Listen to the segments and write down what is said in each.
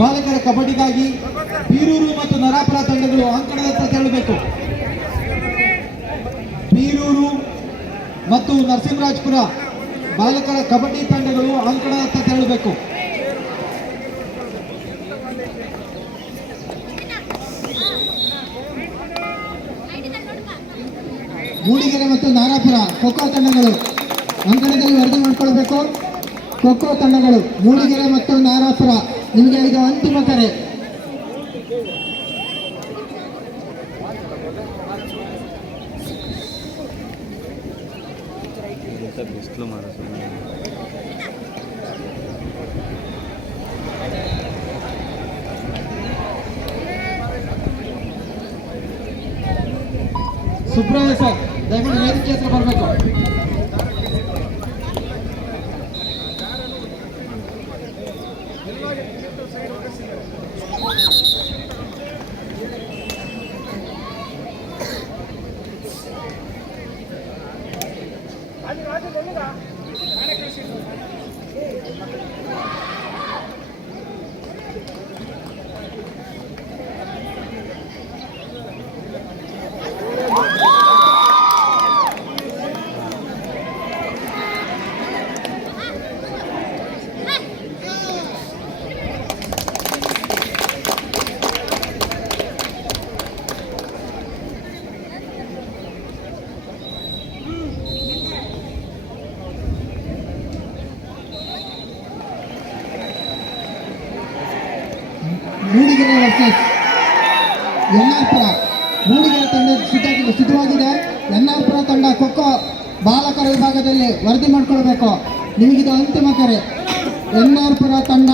ಬಾಲಕರ ಕಬಡ್ಡಿಗಾಗಿ ಬೀರೂರು ಮತ್ತು ನರಾಪುರ ತಂಡಗಳು ಅಂಕಣದತ್ತ ತೆರಳಬೇಕು. ಬೀರೂರು ಮತ್ತು ನರಸಿಂಹರಾಜಪುರ ಬಾಲಕರ ಕಬಡ್ಡಿ ತಂಡಗಳು ಅಂಕಣದತ್ತ ತೆರಳಬೇಕು. ಮೂಡಿಗೆರೆ ಮತ್ತು ನಾರಾಪುರ ಖೋಖೋ ತಂಡಗಳು ಅಂಕಣದಲ್ಲಿ ವರದಿ ಮಾಡಿಕೊಳ್ಬೇಕು. ಖೋಖೋ ತಂಡಗಳು ಮೂಡಿಗೆರೆ ಮತ್ತು ನಾರಾಪುರ, ನಿಮಗೆ ಇದು ಅಂತಿಮ ಕರೆ. ಸುಬ್ರಹ್ಮಣ್ಯ ಸರ್ ದಯವಿಟ್ಟು ವೇದಿಕೆ ಹತ್ರ ಬರಬೇಕು. ಮೂಡಿಗೆರೆ ವರ್ಸಸ್ ಎನ್ಆರ್ಪುರ. ಮೂಡಿಗೆರೆ ತಂಡ ಸಿದ್ಧವಾಗಿದೆ. ಎನ್ಆರ್ಪುರ ತಂಡ ಖೋಖೋ ಬಾಲಕರ ವಿಭಾಗದಲ್ಲಿ ವರದಿ ಮಾಡಿಕೊಳ್ಬೇಕು. ನಿಮಗಿದು ಅಂತಿಮ ಕರೆ. ಎನ್ಆರ್ಪುರ ತಂಡ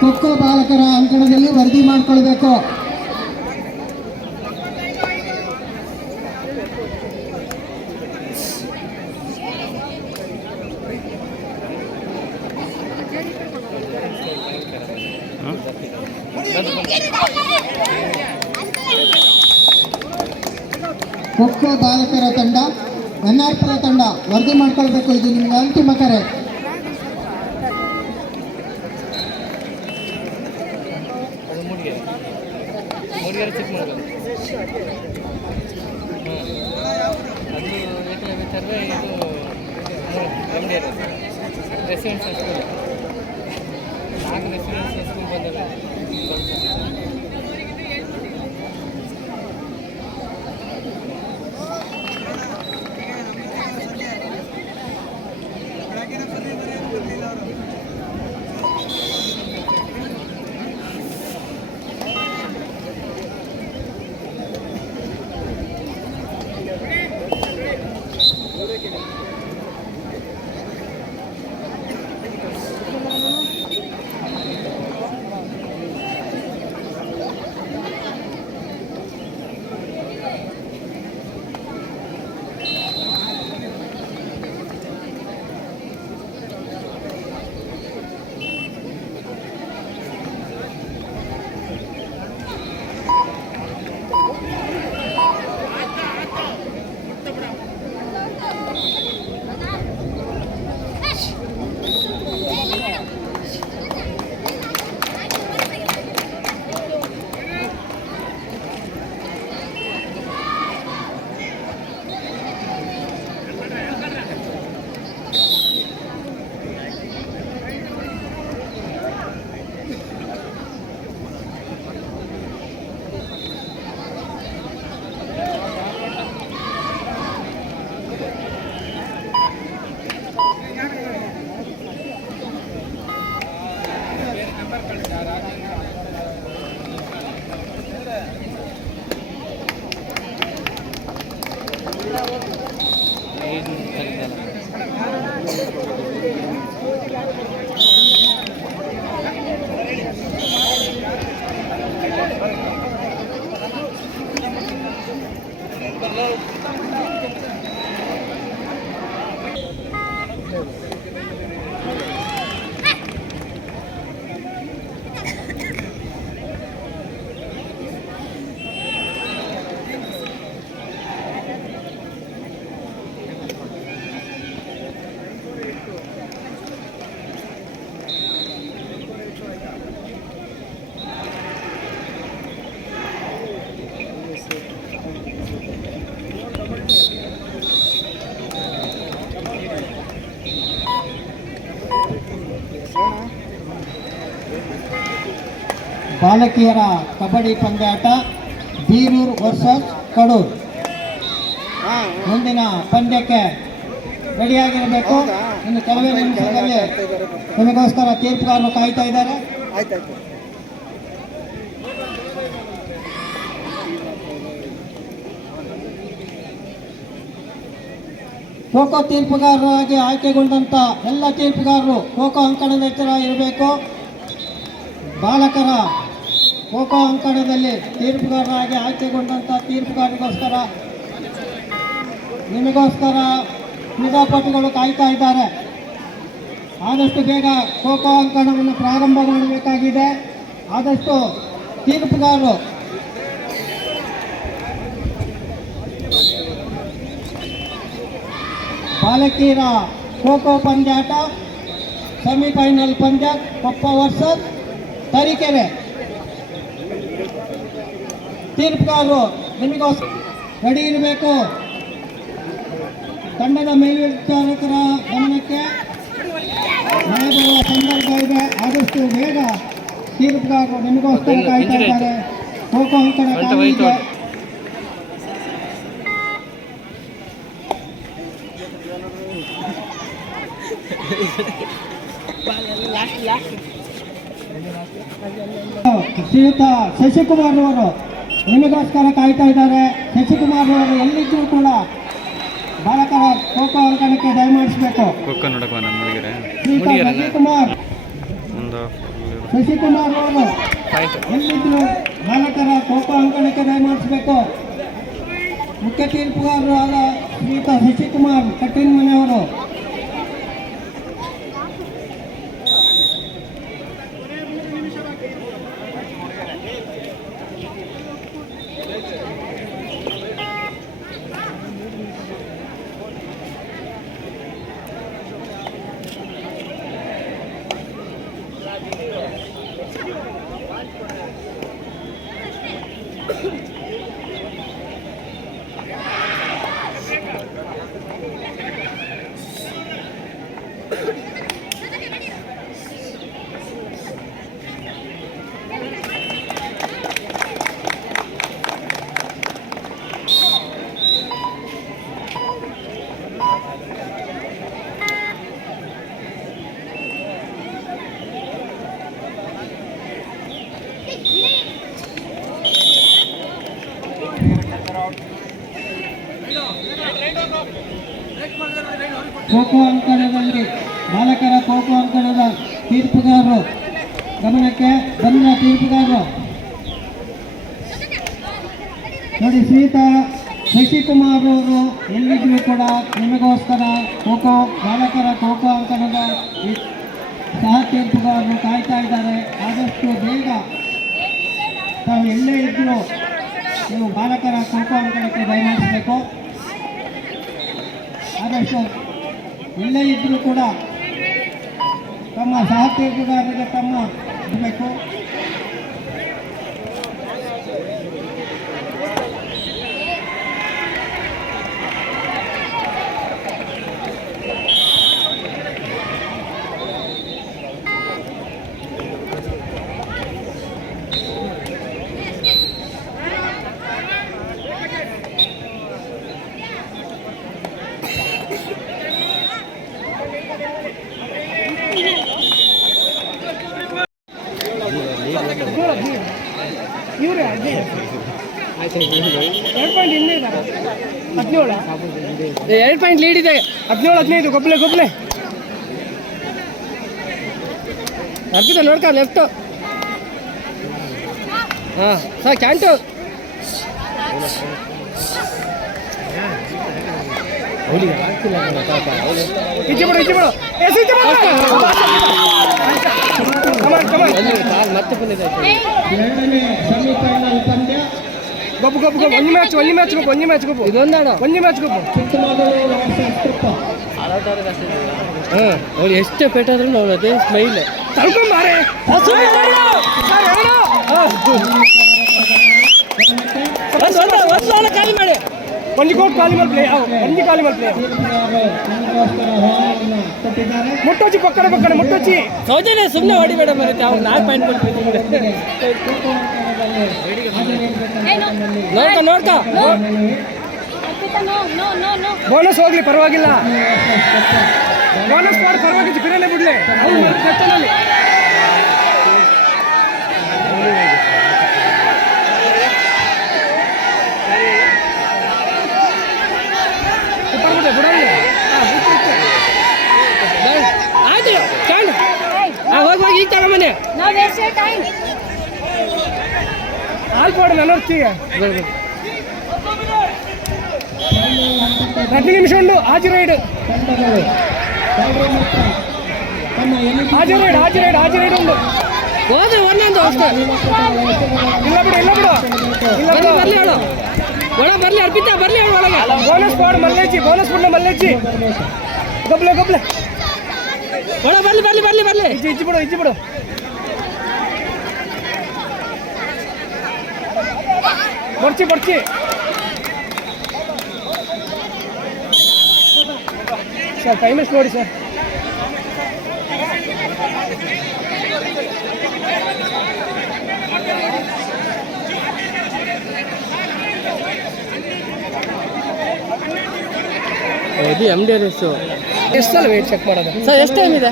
ಖೋಖೋ ಬಾಲಕರ ಅಂಕಣದಲ್ಲಿ ವರದಿ ಮಾಡಿಕೊಳ್ಬೇಕು. ಖೋಖೋ ಬಾಲಕರ ತಂಡ ಎನ್ಆರ್ಪುರ ತಂಡ ವರದಿ ಮಾಡ್ಕೊಳ್ಬೇಕು. ಇದು ನಿಮಗೆ ಅಂತಿಮ ಕರೆ. ಬಾಲಕಿಯರ ಕಬಡ್ಡಿ ಪಂದ್ಯಾಟ ಬೀರೂರು ವರ್ಸಸ್ ಕಡೂರು. ಮುಂದಿನ ಪಂದ್ಯಕ್ಕೆ ರೆಡಿಯಾಗಿರಬೇಕು. ಇನ್ನು ಕೆಲವೇ ನಿಮಿಷದಲ್ಲಿ ನಿಮಗೋಸ್ಕರ ತೀರ್ಪುಗಾರರು ಕಾಯ್ತಾ ಇದ್ದಾರೆ. ಖೋಖೋ ತೀರ್ಪುಗಾರರಾಗಿ ಆಯ್ಕೆಗೊಂಡಂಥ ಎಲ್ಲ ತೀರ್ಪುಗಾರರು ಖೋಖೋ ಅಂಕಣದ ಎತ್ತರ ಇರಬೇಕು. ಬಾಲಕರ ಖೋಖೋ ಅಂಕಣದಲ್ಲಿ ತೀರ್ಪುಗಾರರಾಗಿ ಆಯ್ಕೆಗೊಂಡಂಥ ತೀರ್ಪುಗಾರರಿಗೋಸ್ಕರ ನಿಮಗೋಸ್ಕರ ಕ್ರೀಡಾಪಟುಗಳು ಕಾಯ್ತಾ ಇದ್ದಾರೆ. ಆದಷ್ಟು ಬೇಗ ಖೋಖೋ ಅಂಕಣವನ್ನು ಪ್ರಾರಂಭ ಮಾಡಬೇಕಾಗಿದೆ. ಆದಷ್ಟು ತೀರ್ಪುಗಾರರು ಬಾಲಕಿಯರ ಖೋಖೋ ಪಂದ್ಯಾಟ ಸೆಮಿಫೈನಲ್ ಪಂದ್ಯ ಕೊಪ್ಪ ವರ್ಸಸ್ ತರೀಕೆರೆ. ತೀರ್ಪುಗಾರರು ನಿಮಗೋಸ್ಕರ ರೆಡಿ ಇರಬೇಕು. ತಂಡದ ಮೇಲ್ವಿಚಾರಕರ ಗಮನಕ್ಕೆ ಮಳೆ ಬರುವ ಸಂದರ್ಭ ಇದೆ. ಆದಷ್ಟು ಬೇಗ ತೀರ್ಪುಗಾರರು ನಿಮಗೋಸ್ಕರ ಕಾಯ್ತಾ ಇದ್ದಾರೆ. ಖೋಖೋ ಅಂಕಣ ಖಾಲಿ ಇದೆ. ಶ್ರೀಯುತ ಶಶಿಕುಮಾರ್ ಅವರು ನಿಮಗೋಸ್ಕರ ಕಾಯ್ತಾ ಇದ್ದಾರೆ. ಶಶಿಕುಮಾರ್ ಅವರು ಎಲ್ಲಿದ್ದರೂ ಕೂಡ ಬಾಲಕರ ಖೋಖೋ ಅಂಕಣಕ್ಕೆ ದಯಮಾಡಿಸಬೇಕು. ಶಶಿಕುಮಾರ್ ಅವರು ಎಲ್ಲಿದ್ದರೂ ಬಾಲಕರ ಖೋಖೋ ಅಂಕಣಕ್ಕೆ ದಯಮಾಡಿಸಬೇಕು. ಮುಖ್ಯ ತೀರ್ಪುಗಾರರು ಆದ ಶ್ರೀಯುತ ಶಶಿಕುಮಾರ್ ಕಟ್ಟಿನ ಮನೆಯವರು ಖೋಖೋ ಅಂಕಣದಲ್ಲಿ ಬಾಲಕರ ಖೋಖೋ ಅಂಕಣದ ತೀರ್ಪುಗಾರರು ಗಮನಕ್ಕೆ ಬಂದ ತೀರ್ಪುಗಾರರು ನೋಡಿ. ಶ್ರೀಯುತ ಶಶಿಕುಮಾರ್ ಅವರು ಎಲ್ಲಿದ್ದರೂ ಕೂಡ ನಿಮಗೋಸ್ಕರ ಖೋಖೋ ಬಾಲಕರ ಖೋಖೋ ಅಂಕಣದ ಸಹ ತೀರ್ಪುಗಾರರು ಕಾಯ್ತಾ ಇದ್ದಾರೆ. ಆದಷ್ಟು ಬೇಗ ತಾವು ಎಲ್ಲೇ ಇದ್ದರೂ ನೀವು ಬಾಲಕರ ಖೋಖೋ ಅಂಕಣಕ್ಕೆ ದಯಮಾಡಿಸಬೇಕು. ಆದಷ್ಟು ಎಲ್ಲೇ ಇದ್ದರೂ ಕೂಡ ತಮ್ಮ ಸಹ ತೀರ್ಪುಗಾರರಿಗೆ ತಮ್ಮ ಇರಬೇಕು. ಇವ್ರೆ 2 ಪಾಯಿಂಟ್ ಲೀಡ್ ಇದೆ. 17-15 ಗೊಬ್ಬಲೆ ಅರ್ಪಿತ ನೋಡ್ಕ ಲೆಫ್ಟ್. ಹಾಂ ಸರ್ ಕ್ಯಾಂಟು ಈಚೆ ಬಿಡು ಮತ್ತೆ ಬಂದಿದೆ. ಎರಡನೇ ಸೆಮಿಫೈನಲ್ ಪಂದ್ಯ ಗೊಬ್ಬು ಒಂದೇ ಮ್ಯಾಚ್ ಗೊಬ್ಬು ಇದೊಂದಾಡ ಒಂದೇ ಮ್ಯಾಚ್ ಗೊಬ್ಬು. ಅವ್ರು ಎಷ್ಟೇ ಪೆಟ್ಟಾದ್ರೂ ಅವ್ರು ಅದೇ ಸ್ಮೈಲ್ ತಳ್ಕೊಂಬಾರೆ. ಖಾಲಿ ಮಾಡಿ ಒಂಜಿ ಕೋಟ್ ಖಾಲಿ ಮೇಲೆ ಪ್ಲೇ ಒಂಜಿ ಖಾಲಿ ಮೇಲೆ ಪ್ಲೇ ತೀರ್ಪುಗಾರರು ನಮಗೋಸ್ಕರ ಹೋರಾಟವನ್ನು ಕೊಟ್ಟಿದ್ದಾರೆ. ಮುಟ್ಟೊಚ್ಚಿ ಪಕ್ಕಡೆ ಪಕ್ಕಡೆ ಮುಟ್ಟೊಚ್ಚಿ ಸೌಜನ್ಯ ಸುಮ್ಮನೆ ಹೊಡಿಬೇಡ ಮತ್ತೆ ಅವ್ರು 4 ಪಾಯಿಂಟ್ ಕೊಟ್ಬಿಟ್ಟು ಖೋಖೋ ಅಂಕಣದಲ್ಲಿ ಹಾಜರಿರಬೇಕಂತ ನೋಡ್ಕ ನೋಡ್ಕ ಬೋನಸ್ ಹೋಗ್ಲಿ ಪರವಾಗಿಲ್ಲ, ಬೋನಸ್ ಮಾಡಿ ಪರವಾಗಿದ್ದು ಬಿಡಲೇ ಬಿಡ್ಲಿ ಅವ್ನು ಕಟ್ಟನಲ್ಲಿ ಬಿಡಲಿ. ಆಯ್ತು ಚಾಂಡ್ ಹೋಗಿ ಹೋಗಿ ಈಗ ತಗೊಂಬನ್ನಿ. ಹಾಲು ಕೊಡು ನನರ್ತಿಗೆ 10 ನಿಮಿಷ ಉಂಡು. ಆಜಿ ರೈಡ್ ತಂಡಗಳು ಎಲ್ಲರೂ ಮಾತ್ರ ತಮ್ಮ ಆಜಿ ರೈಡ್ ಉಂಡು. ಹೋದ್ರೆ ಒಂದೊಂದು ಅಷ್ಟೇ. ಇಲ್ಲ ಬಿಡು ಇಲ್ಲ ಬರ್ಲಿ ಹೇಳು ಒಳ ಬರ್ಲಿ ಅರ್ಪಿತಾ ಬರ್ಲಿ ಹೇಳು ಒಳಗೆ. ಬೋನಸ್ ಕೊಡು ಮಲ್ಲೇಜಿ, ಬೋನಸ್ ಬಿಡು ಮಲ್ಲೇಜಿ. ಗಬ್ಲೆ ಒಳ ಬರ್ಲಿ ಬರ್ಲಿ ಬರ್ಲಿ ಬರ್ಲಿ ಇಜ್ಜಿ ಬಿಡು. ಬರ್ಚಿ ಸರ್ ಟೈಮ್ ಎಷ್ಟು ನೋಡಿ ಸರ್. ಇದು MDR ಎಷ್ಟಲ್ಲ ವೇಟ್ ಚೆಕ್ ಮಾಡೋದು ಸರ್ ಎಷ್ಟು ಟೈಮ್ ಇದೆ?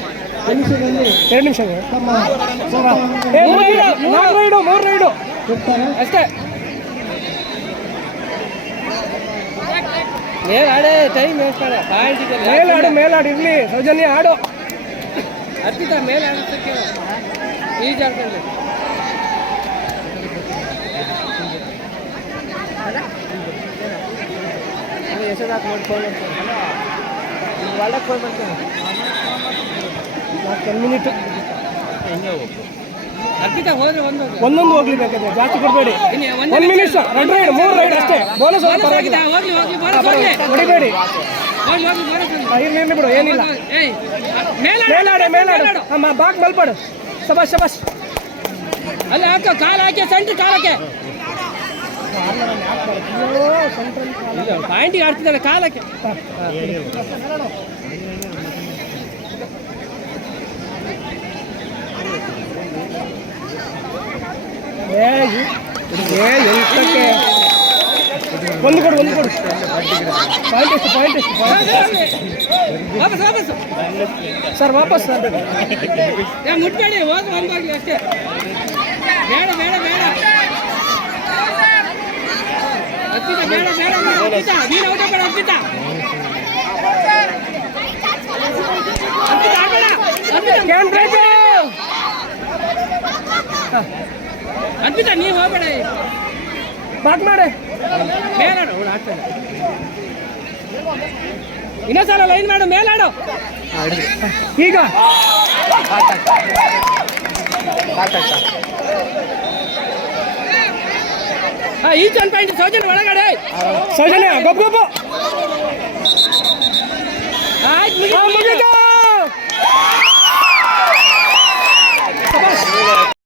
ನಿಮಿಷದಲ್ಲಿ 2 ನಿಮಿಷ. ತಮ್ಮ ಮೂರು ರೈಡು ಇರ್ತಾರೆ. ಅಷ್ಟೇ. ಮೇಲಾಡೆ ಟೈಮ್ ಹೇಳ್ತಾರೆ ಪಾಯಿಂಟ್ ಇದೆ. ಮೇಲಾಡು ಇರ್ಲಿ. ಸೌಜನ್ಯ ಆಡು. ಅರ್ಪಿತಾ ಮೇಲಾಡೋದಕ್ಕೆ ಈ ಜಾಗದಲ್ಲಿ ಯಶೋದಾಕ್ ನೋಡ್ಕೊಂಡು ಒಳಕ್ಕೆ ಹೋಗಿ ಬರ್ತೀನಿ. 1 ಮಿನಿಟ್ ಅರ್ಪಿತಾ ಹೋದ್ರೆ ಒಂದೊಂದು ಹೋಗ್ಲಿ ಬೇಕಾದ್ರೆ ಜಾಸ್ತಿ ಕೊಡಬೇಡಿ. 1 ನಿಮಿಷ 2 ರೈಡ್ 3 ರೈಡ್ ಅಷ್ಟೇ. ಬೋನಸ್ ಪರವಾಗಿಲ್ಲ, ಹೋಗ್ಲಿ ಹೋಗ್ಲಿ ಹೊಡಿಬೇಡಿ. ಹೋಗ್ಲಿ ಇರ್ಲಿ ಬಿಡು, ಏನಿಲ್ಲ. ಮೇಲಾಡು ಬಾಕ್ ಮಲ್ಪಡು. ಶಬಾಷ್. ಅಲ್ಲಿ ಹಾಕೋ ಕಾಲು ಹಾಕಿ ಸೆಂಟ್ರ್ ಕಾಲಕ್ಕೆ ಪಾಯಿಂಟಿಗೆ ಆಡ್ತಿದ್ದಾನೆ ಕಾಲಕ್ಕೆ. ಒಂದು ಕೊಡು. ಪಾಯಿಂಟ್ ಎಷ್ಟು ವಾಪಸ್ ಸರ್? ವಾಪಸ್ ಮುಟ್ಬೇಡಿ, ಹೋಗಿ ಒಂದಾಗ್ಲಿ ಅಷ್ಟೇ. ಬೇಡ ಅರ್ಪಿತಾ ಬೇಡ ನೀನು ಔಟ ಬೇಡ ಅರ್ಪಿತಾ ಅರ್ಪಿತಾ ನೀವು ಹೋಗ್ಬೇಡ. ಬಾಕ್ ಮಾಡೆ ಮೇಲಾಡು ಅವಳು ಆಗ್ತದೆ. ಇನ್ನೊಂದ್ಸಲ ಲೈನ್ ಮಾಡು, ಮೇಲಾಡು. ಈಗ ಈಚ್ 1 ಪಾಯಿಂಟ್. ಒಳಗಡೆ ಸೌಜನ್ಯ ಗಬ್ಬ ಆಯ್ತು ಮುಗಿತು.